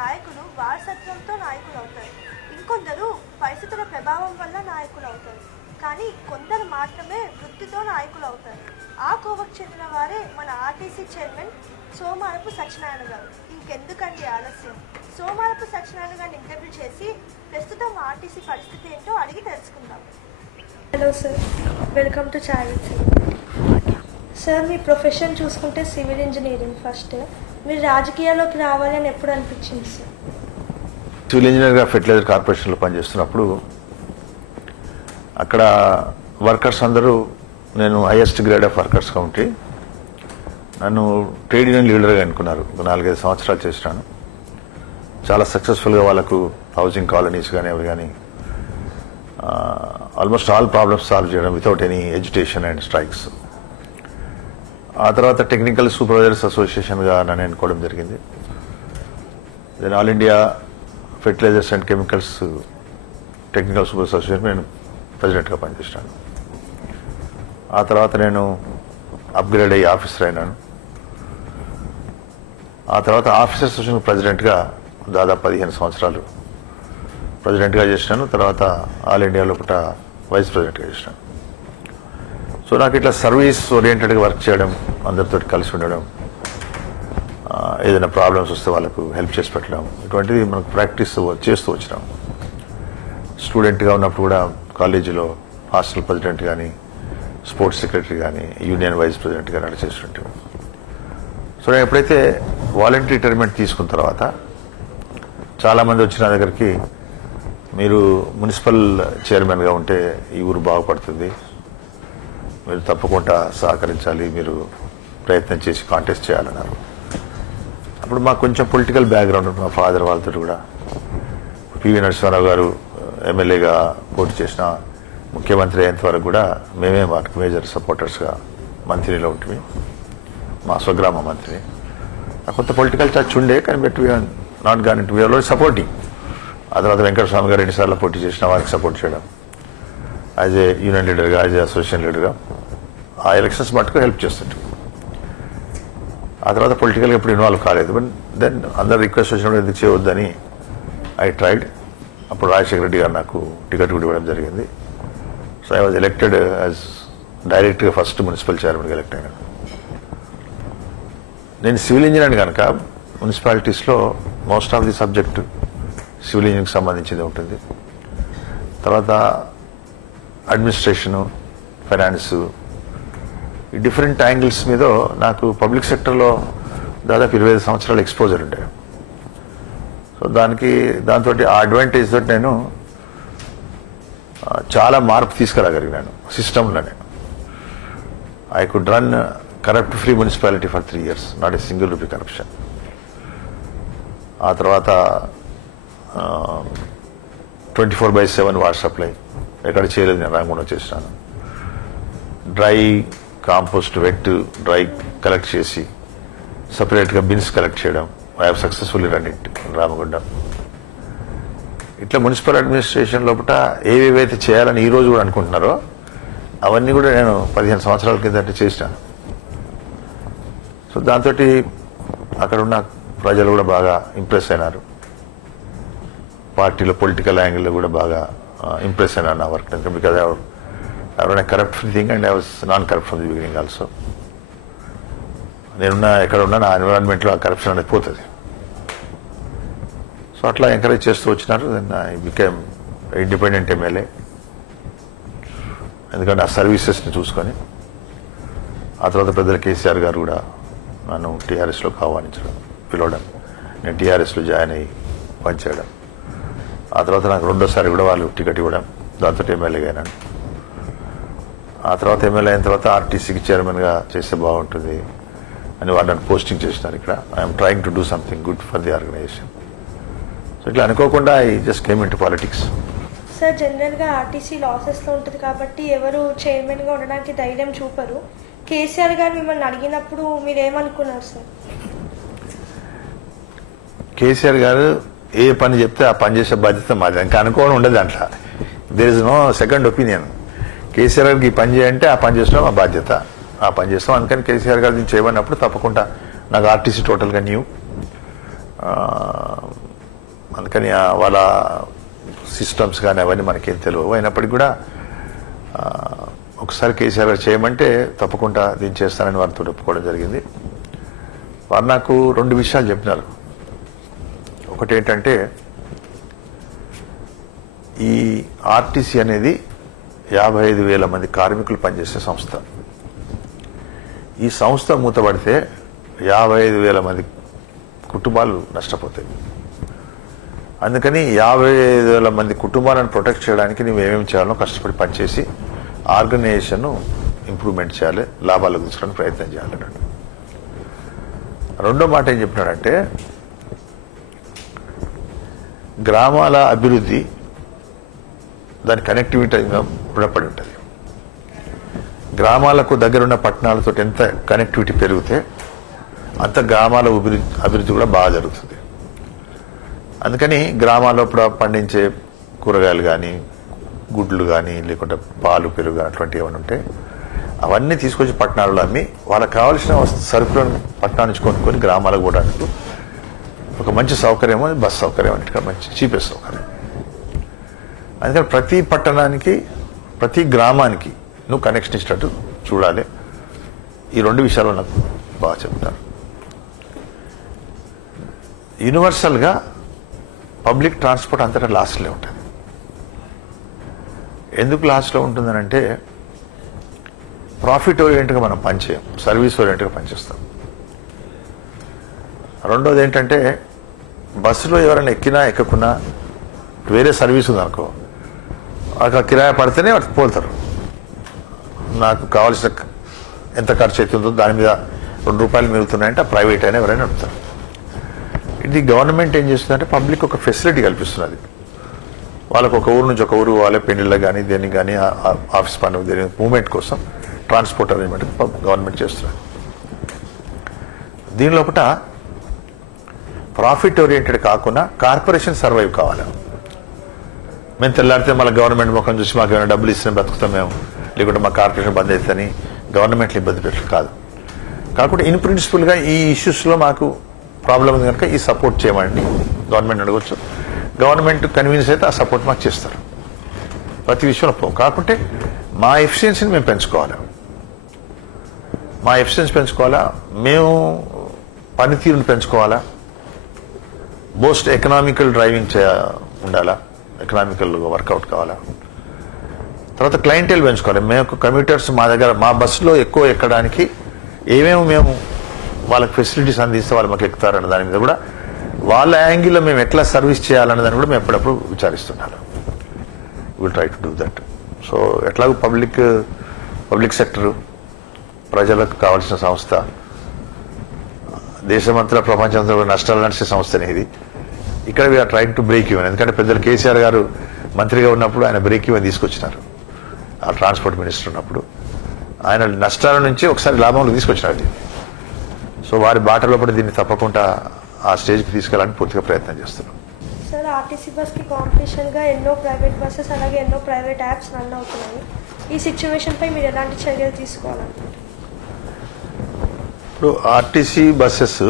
నాయకులు వారసత్వంతో నాయకులు అవుతారు, ఇంకొందరు పరిస్థితుల ప్రభావం వల్ల నాయకులు అవుతారు, కానీ కొందరు మాత్రమే వృత్తితో నాయకులు అవుతారు. ఆ కోవకు చెందిన వారే మన ఆర్టీసీ చైర్మన్ సోమారపు సత్యనారాయణ గారు. ఇంకెందుకండి ఆలస్యం, సోమారపు సత్యనారాయణ గారిని ఇంటర్వ్యూ చేసి ప్రస్తుతం ఆర్టీసీ పరిస్థితి ఏంటో అడిగి తెలుసుకుందాం. Hello sir, welcome to chai. Sir, me profession చూసుకుంటే సివిల్ ఇంజనీరింగ్. ఫస్ట్ మీరు రాజకీయాల్లోకి రావాలని ఎప్పుడు అనిపించింది సార్? సివిల్ ఇంజనీర్గా ఫెర్టిలైజర్ కార్పొరేషన్లో పనిచేస్తున్నప్పుడు అక్కడ వర్కర్స్ అందరూ, నేను highest grade of workers committee, నన్ను ట్రేడ్ యూనియన్ లీడర్గా అనుకున్నారు. 4-5 సంవత్సరాలు చేసినాను. చాలా సక్సెస్ఫుల్గా వాళ్ళకు హౌసింగ్ కాలనీస్ కానీ అవి కానీ ఆల్మోస్ట్ ఆల్ ప్రాబ్లమ్స్ సాల్వ్ చేయడం without any agitation and strikes. ఆ తర్వాత టెక్నికల్ సూపర్వైజర్స్ అసోసియేషన్గా నన్ను ఎన్నుకోవడం జరిగింది. Then all India fertilisers and chemicals technical supervisors association నేను ప్రెసిడెంట్గా పనిచేస్తాను. ఆ తర్వాత నేను అప్గ్రేడ్ అయ్యి ఆఫీసర్ అయినాను. ఆ తర్వాత ఆఫీసర్స్ అసోసియేషన్ ప్రెసిడెంట్గా దాదాపు 15 సంవత్సరాలు ప్రెసిడెంట్గా చేసినాను. తర్వాత ఆల్ ఇండియా లోపల వైస్ ప్రెసిడెంట్గా చేసినాను. సో నాకు ఇట్లా సర్వీస్ ఓరియంటెడ్గా వర్క్ చేయడం, అందరితో కలిసి ఉండడం, ఏదైనా ప్రాబ్లమ్స్ వస్తే వాళ్ళకు హెల్ప్ చేసి పెట్టడం, ఇటువంటిది మనకు ప్రాక్టీస్ చేస్తూ వచ్చినాం. స్టూడెంట్గా ఉన్నప్పుడు కూడా కాలేజీలో హాస్టల్ ప్రెసిడెంట్ కానీ, స్పోర్ట్స్ సెక్రటరీ కానీ, యూనియన్ వైస్ ప్రెసిడెంట్గా నడిచేస్తుంటాం. సో నేను ఎప్పుడైతే వాలంటరీ రిటైర్మెంట్ తీసుకున్న తర్వాత చాలామంది వచ్చిన దగ్గరికి, మీరు మున్సిపల్ చైర్మన్గా ఉంటే ఈ ఊరు బాగుపడుతుంది, మీరు తప్పకుండా సహకరించాలి, మీరు ప్రయత్నం చేసి కాంటెస్ట్ చేయాలన్నారు. అప్పుడు మాకు కొంచెం పొలిటికల్ బ్యాక్గ్రౌండ్ ఉంది. మా ఫాదర్ వాళ్ళతో కూడా పివి నరసింహారావు గారు ఎమ్మెల్యేగా పోటీ చేసిన, ముఖ్యమంత్రి అయ్యేంత వరకు కూడా మేమే వాటికి మేజర్ సపోర్టర్స్గా మంత్రిలో ఉంటుంది, మా స్వగ్రామ మంత్రి. కొంత పొలిటికల్ టచ్ ఉండే, కానీ but we're not gone into, we're supporting. ఆ తర్వాత వెంకటస్వామి గారు 2 సార్లు పోటీ చేసిన, వారికి సపోర్ట్ చేయడం యాజ్ ఏ యూనియన్ లీడర్గా, యాజ్ ఏ అసోసియేషన్ లీడర్గా ఆ ఎలక్షన్స్ మట్టుకు హెల్ప్ చేస్తుంటాం. ఆ తర్వాత పొలిటికల్గా ఎప్పుడు ఇన్వాల్వ్ కాలేదు. బట్ దెన్ అందరు రిక్వెస్ట్ వచ్చినప్పుడు ఎందుకు చేయవద్దని ఐ ట్రైడ్. అప్పుడు రాజశేఖర రెడ్డి గారు నాకు టికెట్ కూడా ఇవ్వడం జరిగింది. So I was elected as డైరెక్ట్గా ఫస్ట్ మున్సిపల్ చైర్మన్గా ఎలక్ట్ అయినాను. నేను సివిల్ ఇంజనీర్ కనుక మున్సిపాలిటీస్లో most of the subject civil ఇంజనీరింగ్కి సంబంధించింది ఉంటుంది. తర్వాత అడ్మినిస్ట్రేషను, ఫైనాన్సు, ఈ డిఫరెంట్ యాంగిల్స్ మీద నాకు పబ్లిక్ సెక్టర్లో దాదాపు 25 సంవత్సరాల ఎక్స్పోజర్ ఉండే. సో దాంతో ఆ అడ్వాంటేజ్ తోటి నేను చాలా మార్పు తీసుకురాగలిగినాను సిస్టంలోనే. I could run corrupt free municipality for 3 years, not a single rupee corruption. ఆ తర్వాత 24/7 వాటర్ సప్లై ఎక్కడ చేయలేదు, నేను రాంగుండ చేసినాను. Dry compost, wet, dry collect చేసి సపరేట్గా బిన్స్ కలెక్ట్ చేయడం, I have successfully run it Ramagundam. ఇట్లా మున్సిపల్ అడ్మినిస్ట్రేషన్ లోపల ఏవేవైతే చేయాలని ఈరోజు కూడా అనుకుంటున్నారో అవన్నీ కూడా నేను 15 సంవత్సరాల కిందట చేసినాను. సో దాంతో అక్కడ ఉన్న ప్రజలు కూడా బాగా ఇంప్రెస్ అయినారు. పార్టీలో పొలిటికల్ యాంగిల్లో కూడా బాగా ఇంప్రెస్ అయినారు నా work. Because I run a corrupt-free thing and I was non-corrupt from the beginning also. ఎక్కడ ఉన్నా నా ఎన్విరాన్మెంట్లో ఆ కరప్షన్ అనేది పోతుంది. సో అట్లా ఎంకరేజ్ చేస్తూ వచ్చినారు. Then I became independent MLA. ఎందుకంటే ఆ సర్వీసెస్ని చూసుకొని. ఆ తర్వాత పెద్దల కేసీఆర్ గారు కూడా నన్ను టీఆర్ఎస్లోకి ఆహ్వానించడం, పిలవడం, నేను టీఆర్ఎస్లో జాయిన్ అయ్యి పనిచేయడం. ఆ తర్వాత నాకు 2వ సారి కూడా వాళ్ళు టికెట్ ఇవ్వడం, దాంతో ఎమ్మెల్యేగా అయినాను. ఆ తర్వాత ఎమ్మెల్యే అయిన తర్వాత ఆర్టీసీకి చైర్మన్గా చేస్తే బాగుంటుంది అని వాళ్ళు నన్ను పోస్టింగ్ చేసినారు. ఇక్కడ I'm trying to do something good for the organisation. So ఇట్లా అనుకోకుండా I just came in to politics. Sir, జనరల్గా ఆర్టీసీ లాసెస్లో ఉంటుంది కాబట్టి ఎవరు చైర్మన్గా ఉండడానికి ధైర్యం చూపరు. కేసీఆర్ గారు మిమ్మల్ని అడిగినప్పుడు మీరు ఏమనుకున్నారు సార్? కేసీఆర్ గారు ఏ పని చెప్తే ఆ పని చేసే బాధ్యత మాది, ఇంకా అనుకోవడం ఉండదు దాంట్లో. There is no second opinion. KCR గారికి ఈ పని చేయంటే ఆ పని చేస్తాం, మా బాధ్యత ఆ పని చేస్తాం. అందుకని కేసీఆర్ గారు దీన్ని చేయమన్నప్పుడు తప్పకుండా నాకు ఆర్టీసీ టోటల్గా న్యూ. అందుకని వాళ్ళ సిస్టమ్స్ కానీ అవన్నీ మనకేం తెలియవు. అయినప్పటికీ కూడా ఒకసారి కేసీఆర్ గారు చేయమంటే తప్పకుండా దీన్ని చేస్తానని వారితో ఒప్పుకోవడం జరిగింది. వారు నాకు 2 విషయాలు చెప్పినారు. ఒకటి ఏంటంటే ఈ ఆర్టీసీ అనేది 55,000 మంది కార్మికులు పనిచేసే సంస్థ. ఈ సంస్థ మూతపడితే 55,000 మంది కుటుంబాలు నష్టపోతాయి. అందుకని 55,000 మంది కుటుంబాలను ప్రొటెక్ట్ చేయడానికి నువ్వు ఏమేమి చేయాలో కష్టపడి పనిచేసి ఆర్గనైజేషన్ ఇంప్రూవ్మెంట్ చేయాలి, లాభాలు తీసుకోవడానికి ప్రయత్నం చేయాలన్నాడు. రెండో మాట ఏం చెప్పినాడంటే గ్రామాల అభివృద్ధి దాని కనెక్టివిటీ రుణపడి ఉంటుంది. గ్రామాలకు దగ్గరున్న పట్టణాలతో ఎంత కనెక్టివిటీ పెరిగితే అంత గ్రామాల అభివృద్ధి కూడా బాగా జరుగుతుంది. అందుకని గ్రామాల్లో పండించే కూరగాయలు కానీ, గుడ్లు కానీ, లేకుంటే పాలు, పెరుగు అటువంటి ఏమైనా ఉంటే అవన్నీ తీసుకొచ్చి పట్టణాలలో అమ్మి వాళ్ళకి కావాల్సిన సరుకులను పట్టణాల నుంచి కొనుక్కొని గ్రామాలకు పోవడానికి ఒక మంచి సౌకర్యం, బస్ సౌకర్యం అంటే మంచి చీపెస్ట్ సౌకర్యం. అందుకని ప్రతి పట్టణానికి, ప్రతి గ్రామానికి నువ్వు కనెక్షన్ ఇచ్చినట్టు చూడాలి. ఈ 2 విషయాలు నాకు బాగా చెప్తారు. యూనివర్సల్గా పబ్లిక్ ట్రాన్స్పోర్ట్ అంతటా లాస్ట్లో ఉంటుంది. ఎందుకు లాస్ట్లో ఉంటుందనంటే ప్రాఫిట్ ఓరియంట్గా మనం పనిచేయం, సర్వీస్ ఓరియంట్గా పనిచేస్తాం. రెండోది ఏంటంటే బస్సులో ఎవరైనా ఎక్కినా ఎక్కకున్నా వేరే సర్వీస్ ఉందనుకో, అక్కడ కిరాయి పడితేనే వాటికి పోతారు. నాకు కావాల్సిన ఎంత ఖర్చు అవుతుందో దాని మీద 2 రూపాయలు మిగులుతున్నాయంటే ఆ ప్రైవేట్ అయినా ఎవరైనా అడుగుతారు. ఇది గవర్నమెంట్ ఏం చేస్తుందంటే పబ్లిక్ ఒక ఫెసిలిటీ కల్పిస్తున్నది. వాళ్ళకు ఒక ఊరు నుంచి ఒక ఊరు వాళ్ళ పెళ్లిళ్ళకి కానీ దేనికి కానీ ఆఫీస్ పని దేని మూవ్మెంట్ కోసం ట్రాన్స్పోర్ట్ అరేంజ్మెంట్ గవర్నమెంట్ చేస్తున్నది. దీనిలోపట ప్రాఫిట్ ఓరియంటెడ్ కాకుండా కార్పొరేషన్ సర్వైవ్ కావాలి. మేము తెల్లారితే మళ్ళీ గవర్నమెంట్ ముఖం చూసి మాకు ఏమైనా డబ్బులు ఇస్తే బతుకుతాం మేము, లేకుంటే మా కార్పొరేషన్ బంద్ అవుతుందని గవర్నమెంట్లు ఇబ్బంది పెట్టడం కాదు. కాకుండా ఇన్ ప్రిన్సిపల్గా ఈ ఇష్యూస్లో మాకు ప్రాబ్లం ఉంది కనుక ఈ సపోర్ట్ చేయమండి గవర్నమెంట్ అడగవచ్చు. గవర్నమెంట్ కన్వీన్స్ అయితే ఆ సపోర్ట్ మాకు చేస్తారు. ప్రతి విషయంలో కాకుంటే మా ఎఫిషియన్సీని మేము పెంచుకోవాలి, మా ఎఫిషియన్సీ పెంచుకోవాలా, మేము పనితీరుని పెంచుకోవాలా, మోస్ట్ ఎకనామికల్ డ్రైవింగ్ ఉండాలా, ఎకనామికల్ వర్కౌట్ కావాలా. తర్వాత క్లయింటేల్ పెంచుకోవాలి. మేము కమ్యూటర్స్ మా దగ్గర మా బస్సులో ఎక్కువ ఎక్కడానికి ఏమేమి మేము వాళ్ళకి ఫెసిలిటీస్ అందిస్తే వాళ్ళు మాకు ఎక్కుతారన్న దాని మీద కూడా వాళ్ళ యాంగిల్లో మేము ఎట్లా సర్వీస్ చేయాలన్న దాన్ని కూడా మేము ఎప్పుడప్పుడు విచారిస్తున్నాను. Will try to do that. So ఎట్లాగో పబ్లిక్ సెక్టర్ ప్రజలకు కావాల్సిన సంస్థ, దేశమంతా ప్రపంచంతో నష్టాలు నడిచే సంస్థనే ఇది. ఇక్కడ we're trying to break even. ఎందుకంటే పెద్దలు కేసీఆర్ గారు మంత్రిగా ఉన్నప్పుడు ఆయన బ్రేక్ ఈవెన్ తీసుకొచ్చినారు. ఆ ట్రాన్స్పోర్ట్ మినిస్టర్ ఉన్నప్పుడు ఆయన నష్టాల నుంచి ఒకసారి లాభంలో తీసుకొచ్చినారు. సో వారి బాటలో పడి దీన్ని తప్పకుండా ఆ స్టేజ్కి తీసుకెళ్ళడానికి పూర్తిగా ప్రయత్నం చేస్తున్నాం. సార్, ఆర్టీసీ బస్కి కాంపిటీషన్గా ఎన్నో ప్రైవేట్ బస్సెస్ అలాగే ఎన్నో ప్రైవేట్ యాప్స్ రన్ అవుతున్నాయి. ఈ సిచ్యువేషన్పై మీరు ఎలాంటి చర్యలు తీసుకోవాలనుకుంటున్నారు? ఇప్పుడు ఆర్టీసీ బస్సెస్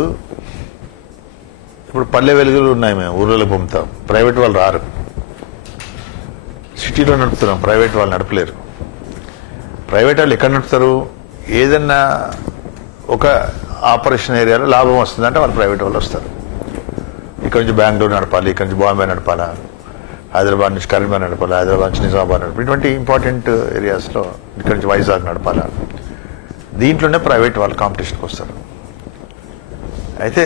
ఇప్పుడు పల్లె వెలుగులు ఉన్నాయి, మేము ఊళ్ళో పంపుతాం, ప్రైవేట్ వాళ్ళు రారు. సిటీలో నడుపుతున్నాం, ప్రైవేట్ వాళ్ళు నడపలేరు. ప్రైవేట్ వాళ్ళు ఎక్కడ నడుపుతారు? ఏదన్నా ఒక ఆపరేషన్ ఏరియాలో లాభం వస్తుందంటే వాళ్ళు ప్రైవేట్ వాళ్ళు వస్తారు. ఇక్కడ నుంచి బెంగళూరు నడపాలి, ఇక్కడ నుంచి బాంబే నడపాలా, హైదరాబాద్ నుంచి కరీంనగర్ నడపాలి, హైదరాబాద్ నుంచి నిజామాబాద్ నడపాలి, ఇటువంటి ఇంపార్టెంట్ ఏరియాస్లో ఇక్కడ నుంచి వైజాగ్ నడపాలా. దీంట్లోనే ప్రైవేట్ వాళ్ళు కాంపిటీషన్కి వస్తారు. అయితే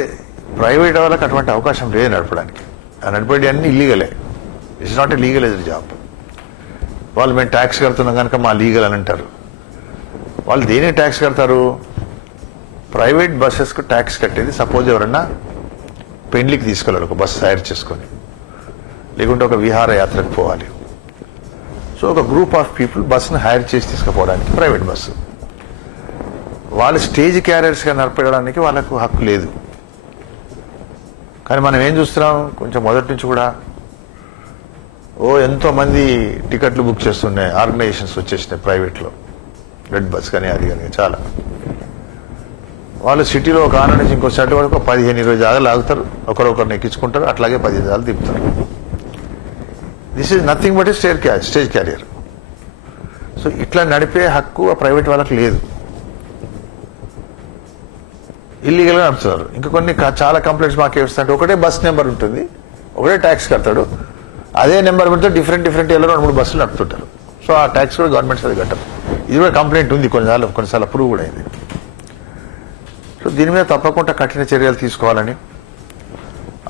ప్రైవేట్ వాళ్ళకి అటువంటి అవకాశం లేదు నడపడానికి. ఆ నడిపేది అన్నీ ఇల్లీగలే. It's not a legalised job. వాళ్ళు మేము ట్యాక్స్ కడుతున్నాం కనుక మా లీగల్ అని అంటారు. వాళ్ళు దేని ట్యాక్స్ కడతారు? ప్రైవేట్ బస్సెస్కు ట్యాక్స్ కట్టేది సపోజ్ ఎవరన్నా పెండ్లికి తీసుకెళ్ళాలి, ఒక బస్సు హైర్ చేసుకొని, లేకుంటే ఒక విహారయాత్రకు పోవాలి. సో ఒక గ్రూప్ ఆఫ్ పీపుల్ బస్సును హైర్ చేసి తీసుకుపోవడానికి ప్రైవేట్ బస్సు. వాళ్ళు స్టేజ్ క్యారియర్స్గా నడపడానికి వాళ్ళకు హక్కు లేదు. కానీ మనం ఏం చూస్తున్నాం, కొంచెం మొదటి నుంచి కూడా ఎంతోమంది టికెట్లు బుక్ చేస్తున్నాయి, ఆర్గనైజేషన్స్ వచ్చేసినాయి ప్రైవేట్లో, రెడ్ బస్ కానీ అది కానీ చాలా. వాళ్ళు సిటీలో ఒక ఆన నుంచి ఇంకో సైడ్ వరకు 15-20 జాగాలు ఆగుతారు, ఒకరొకరిని ఎక్కించుకుంటారు, అట్లాగే 15 జాగాలు దింపుతారు. This is nothing but stage carrier. So ఇట్లా నడిపే హక్కు ఆ ప్రైవేట్ వాళ్ళకి లేదు, ఇల్లీగల్గా నడుపుతున్నారు. ఇంకా కొన్ని చాలా కంప్లైంట్స్ మాకు ఏమిస్తుంటే ఒకటే బస్ నెంబర్ ఉంటుంది, ఒకటే ట్యాక్స్ కడతాడు, అదే నెంబర్ పెడితే డిఫరెంట్ ఏళ్ళలో 2-3 బస్సులు నడుపుతుంటారు. సో ఆ ట్యాక్స్ కూడా గవర్నమెంట్ సరిగ్గా కట్టరు. ఇది కూడా కంప్లైంట్ ఉంది, కొన్నిసార్లు అప్రూవ్ కూడా అయింది. సో దీని మీద తప్పకుండా కఠిన చర్యలు తీసుకోవాలని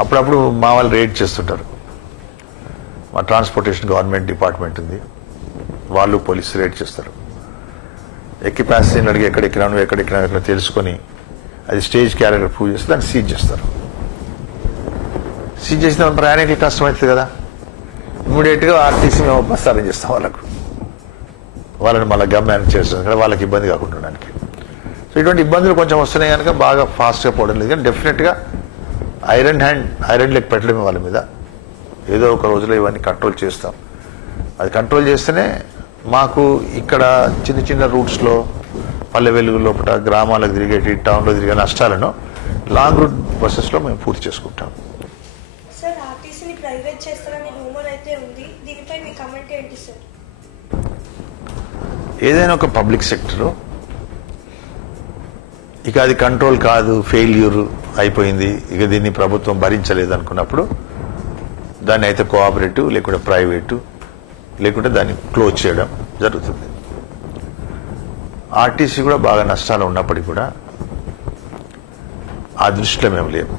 అప్పుడప్పుడు మా వాళ్ళు రేడ్ చేస్తుంటారు. మా ట్రాన్స్పోర్టేషన్ గవర్నమెంట్ డిపార్ట్మెంట్ ఉంది, వాళ్ళు పోలీసు రేడ్ చేస్తారు. ఎక్కి ప్యాసింజర్ని అడిగి ఎక్కడెక్కినా తెలుసుకొని అది స్టేజ్ క్యారియర్ ప్రూవ్ చేస్తే దాన్ని సీజ్ చేస్తారు. సీజ్ చేసిన ప్రయాణికులు కష్టమవుతుంది కదా, ఇమీడియట్గా ఆర్టీసీ మేము బస్ అరేంజ్ చేస్తాం వాళ్ళని మళ్ళీ గమ్యానికి చేస్తాం కదా, వాళ్ళకి ఇబ్బంది కాకుండా ఉండడానికి. సో ఇటువంటి ఇబ్బందులు కొంచెం వస్తున్నాయి కనుక బాగా ఫాస్ట్గా పోవడం లేదు. కానీ డెఫినెట్గా ఐరన్ లెగ్ పెట్టడమే వాళ్ళ మీద. ఏదో ఒక రోజులో ఇవన్నీ కంట్రోల్ చేస్తాం. అది కంట్రోల్ చేస్తేనే మాకు ఇక్కడ చిన్న రూట్స్లో పల్లె వెలుగు లోపల గ్రామాలకు తిరిగేటి, టౌన్లో తిరిగే నష్టాలను లాంగ్ రూట్ బస్సెస్లో మేము పూర్తి చేసుకుంటాం. సార్, ఆర్టీసీని ప్రైవేట్ చేస్తారని రూమర్ అయితే ఉంది, దీనిపై మీ కమెంట్ ఏంటి సార్? ఏదైనా ఒక పబ్లిక్ సెక్టర్ ఇక అది కంట్రోల్ కాదు, ఫెయిల్యూర్ అయిపోయింది, ఇక దీన్ని ప్రభుత్వం భరించలేదు అనుకున్నప్పుడు దాన్ని అయితే కోఆపరేటివ్ లేకుంటే ప్రైవేటు లేకుంటే దాన్ని క్లోజ్ చేయడం జరుగుతుంది. ఆర్టీసీ కూడా బాగా నష్టాలు ఉన్నప్పటికీ కూడా ఆ దృష్టిలో మేము లేము.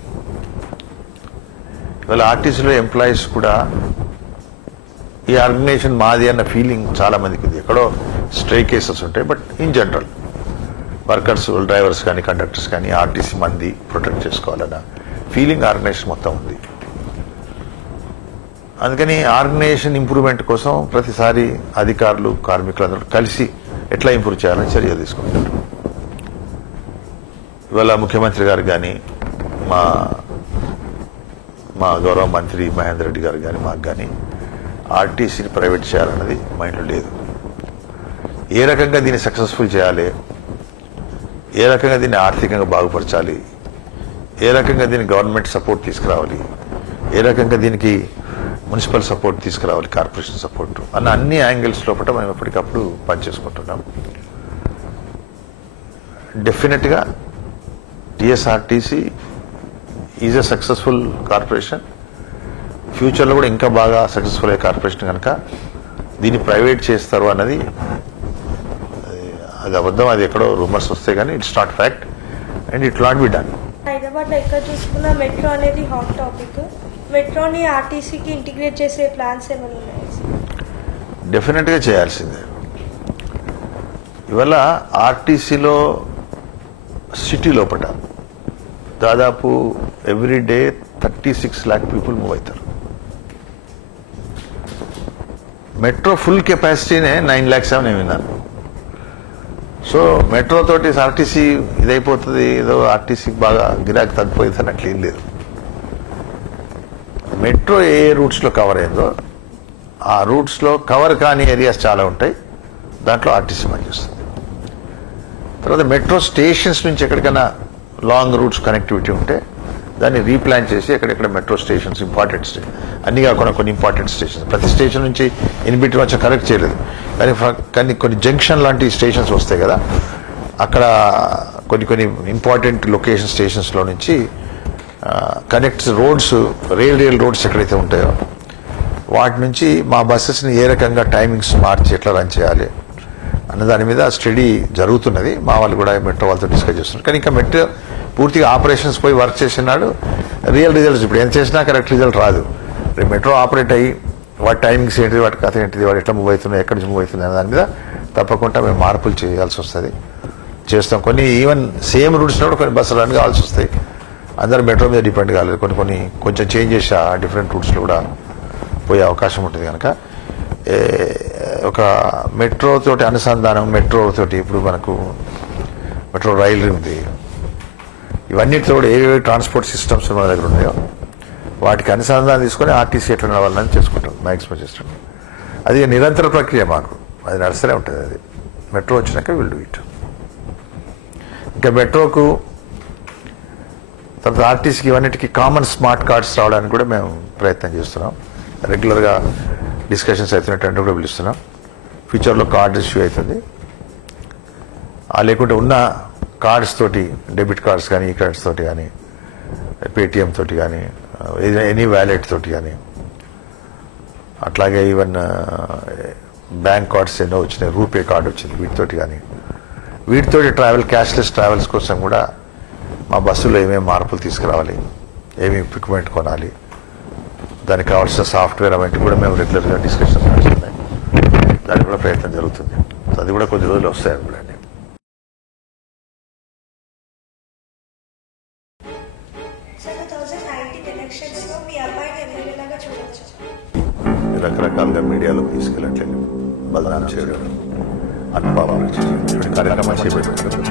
ఇవాళ ఆర్టీసీలో ఎంప్లాయీస్ కూడా ఈ ఆర్గనైజేషన్ మాది అన్న ఫీలింగ్ చాలా మందికి ఉంది. ఎక్కడో స్ట్రే కేసెస్ ఉంటాయి, but in general workers, drivers కానీ కండక్టర్స్ కానీ ఆర్టీసీ మంది ప్రొటెక్ట్ చేసుకోవాలన్న ఫీలింగ్ ఆర్గనైజేషన్ మొత్తం ఉంది. అందుకని ఆర్గనైజేషన్ ఇంప్రూవ్మెంట్ కోసం ప్రతిసారి అధికారులు, కార్మికులందరూ కలిసి ఎట్లా ఇంప్రూవ్ చేయాలని చర్యలు తీసుకుంటారు. ఇవాళ ముఖ్యమంత్రి గారు కానీ మా గౌరవ మంత్రి మహేందర్ రెడ్డి గారు కానీ మాకు కానీ ఆర్టీసీని ప్రైవేట్ చేయాలన్నది మైండ్లో లేదు. ఏ రకంగా దీన్ని సక్సెస్ఫుల్ చేయాలి, ఏ రకంగా దీన్ని ఆర్థికంగా బాగుపరచాలి, ఏ రకంగా దీనికి గవర్నమెంట్ సపోర్ట్ తీసుకురావాలి, ఏ రకంగా దీనికి మున్సిపల్ సపోర్ట్ తీసుకురావాలి, కార్పొరేషన్ సపోర్ట్ అన్న అన్ని యాంగిల్స్ లోపల మేము ఎప్పటికప్పుడు పనిచేసుకుంటున్నాం. డెఫినెట్గా TSRTC is a successful corporation. ఫ్యూచర్లో కూడా ఇంకా బాగా సక్సెస్ఫుల్ అయ్యే కార్పొరేషన్ కనుక దీన్ని ప్రైవేట్ చేస్తారు అన్నది అది అబద్ధం. అది ఎక్కడో రూమర్స్ వస్తాయి కానీ it's not fact and it not be done. హైదరాబాద్లో ఎక్కడ చూసుకున్నా మెట్రో అనేది హాట్ టాపిక్. మెట్రోని ఆర్టీసీకి ఇంటిగ్రేట్ చేసే ప్లాన్స్ ఏమైనా ఉన్నాయి? డెఫినెట్గా చేయాల్సిందే. ఇవాళ ఆర్టీసీలో సిటీ లోపల దాదాపు every day 36 lakh people move అవుతారు. మెట్రో ఫుల్ కెపాసిటీనే 9 lakhs అని విన్నాను. సో మెట్రో తోటి ఆర్టీసీ ఇదైపోతుంది, ఏదో ఆర్టీసీకి బాగా గిరాకీ తగ్గిపోయింది అని అట్లా ఏం లేదు. మెట్రో ఏ రూట్స్లో కవర్ అయిందో ఆ రూట్స్లో కవర్ కాని ఏరియాస్ చాలా ఉంటాయి, దాంట్లో ఆర్టీసీ పనిచేస్తుంది. తర్వాత మెట్రో స్టేషన్స్ నుంచి ఎక్కడికైనా లాంగ్ రూట్స్ కనెక్టివిటీ ఉంటే దాన్ని రీప్లాన్ చేసి ఎక్కడెక్కడ మెట్రో స్టేషన్స్ ఇంపార్టెంట్ అన్ని కాకుండా కొన్ని ఇంపార్టెంట్ స్టేషన్స్, ప్రతి స్టేషన్ నుంచి ఇన్బిట్వీన్ వచ్చి కనెక్ట్ చేయలేదు కానీ కొన్ని జంక్షన్ లాంటి స్టేషన్స్ వస్తాయి కదా, అక్కడ కొన్ని ఇంపార్టెంట్ లొకేషన్ స్టేషన్స్లో నుంచి కనెక్ట్స్ రోడ్స్, రైల్ రోడ్స్ ఎక్కడైతే ఉంటాయో వాటి నుంచి మా బస్సెస్ని ఏ రకంగా టైమింగ్స్ మార్చి ఎట్లా రన్ చేయాలి అన్న దాని మీద స్టడీ జరుగుతున్నది. మా వాళ్ళు కూడా మెట్రో వాళ్ళతో డిస్కస్ చేస్తున్నారు. కానీ ఇంకా మెట్రో పూర్తిగా ఆపరేషన్స్ పోయి వర్క్ చేసినాడు రియల్ రిజల్ట్స్ ఇప్పుడు ఎంత చేసినా కరెక్ట్ రిజల్ట్ రాదు. రేపు మెట్రో ఆపరేట్ అయ్యి వాటి టైమింగ్స్ ఏంటిది, వాటి కథ ఏంటిది, వాడు ఎట్లా మూవ్ అవుతున్నాయి, ఎక్కడి నుంచి మూవ్ అవుతుంది అనే దాని మీద తప్పకుండా మేము మార్పులు చేయాల్సి వస్తుంది, చేస్తాం. కొన్ని ఈవెన్ సేమ్ రూట్స్లో కూడా కొన్ని బస్సులు రన్ కావాల్సి వస్తాయి. అందరూ మెట్రో మీద డిపెండ్ కాలేదు, కొంచెం చేంజ్ చేసి ఆ డిఫరెంట్ రూట్స్లో కూడా పోయే అవకాశం ఉంటుంది. కనుక ఒక మెట్రో తోటి అనుసంధానం, మెట్రో తోటి ఇప్పుడు మనకు మెట్రో రైలు ఉంది, ఇవన్నిటితో కూడా ఏవేవి ట్రాన్స్పోర్ట్ సిస్టమ్స్ మన దగ్గర ఉన్నాయో వాటికి అనుసంధానం తీసుకొని ఆర్టీసీ ఎట్లా నడవాలని చేసుకుంటాం, మ్యాక్సిమం చేస్తాం. అది నిరంతర ప్రక్రియ, మాకు అది నడుస్తూనే ఉంటుంది. అది మెట్రో వచ్చినాక విల్ డూ ఇట్. ఇంకా మెట్రోకు తర్వాత ఆర్టీసీకి ఇవన్నిటికీ కామన్ స్మార్ట్ కార్డ్స్ రావడానికి కూడా మేము ప్రయత్నం చేస్తున్నాం. రెగ్యులర్గా డిస్కషన్స్ అవుతున్నట్టు కూడా పిలుస్తున్నాం. ఫ్యూచర్లో కార్డ్ ఇష్యూ అవుతుంది. లేకుంటే ఉన్న కార్డ్స్ తోటి, డెబిట్ కార్డ్స్ కానీ, ఈ కార్డ్స్ తోటి కానీ, పేటిఎం తోటి కానీ, ఎనీ వ్యాలెట్ తోటి కానీ, అట్లాగే ఈవెన్ బ్యాంక్ కార్డ్స్ ఎన్నో వచ్చినాయి, రూపే కార్డు వచ్చింది, వీటితోటి కానీ, వీటితోటి క్యాష్లెస్ ట్రావెల్స్ కోసం కూడా మా బస్సులో ఏమేమి మార్పులు తీసుకురావాలి, ఏమి ఎక్విప్మెంట్ కొనాలి, దానికి కావాల్సిన సాఫ్ట్వేర్ అవన్నీ కూడా మేము రెగ్యులర్గా డిస్కషన్ నడుస్తున్నాయి. దానికి కూడా ప్రయత్నం జరుగుతుంది. అది కూడా కొద్ది రోజులు వస్తాయి కూడా. 2019 ఎలక్షన్స్లో మీ అబ్బాయిని ఎమ్మెల్యేలాగా చూడొచ్చు. రకరకాలుగా మీడియాలో తీసుకెళ్ళట్లేదు, బదనాం చేయడం, అనుభవాలు కార్యక్రమాలు చేపట్టారు.